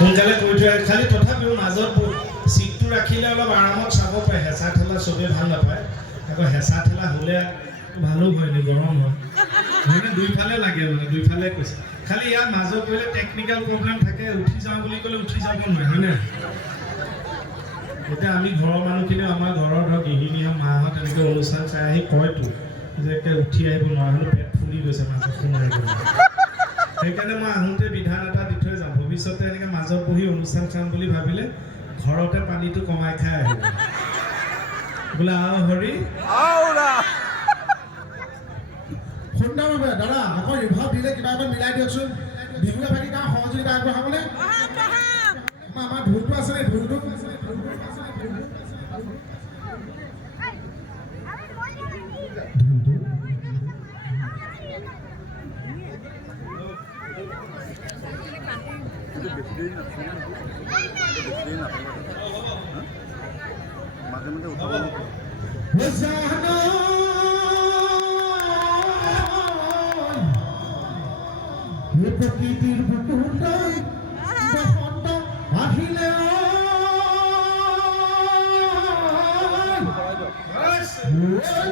সোনকালে কৰি থৈ খালি তথাপিও মাজত চিটটো ৰাখিলে অলপ আৰামত চাব পাৰে হেঁচা ঠেলা চবেই ভাল নাপায় আকৌ হেঁচা ঠেলা হ'লে ভালো হয়নি গৰম হয় মানে দুইফালে লাগে মানে দুইফালে কৈছে খালি ইয়াত মাজত কৰিলে টেকনিকেল প্ৰব্লেম থাকে উঠি যাওঁ বুলি ক'লে উঠি যাব নোৱাৰে হয়নে এতিয়া আমি ঘৰৰ মানুহখিনি আমাৰ ঘৰৰ ধৰক গৃহিণী মাহঁত এনেকৈ অনুষ্ঠান চাই আহি কয়তো যে উঠি আহিব নোৱাৰা হ'লে পেট ফুলি গৈছে মাজত সোমাই গ'ল সেইকাৰণে মই আহোঁতে বিধান এটা দি থৈ যাওঁ ভৱিষ্যতে এনেকৈ মাজত বহি অনুষ্ঠান চাম বুলি ভাবিলে ঘৰতে পানীটো কমাই খাই আহিব বোলে হৰি সুন্দৰভাৱে দাদা আকৌ ৰিভাৰ দিলে কিবা এটা মিলাই দিয়কচোন বিহুৱে ভাগি কাৰণ সহযোগিতা আগবঢ়াবলৈ আমাৰ ঢোলটো আছে নে ঢোলটো প্ৰকৃতিৰ বুকুটাই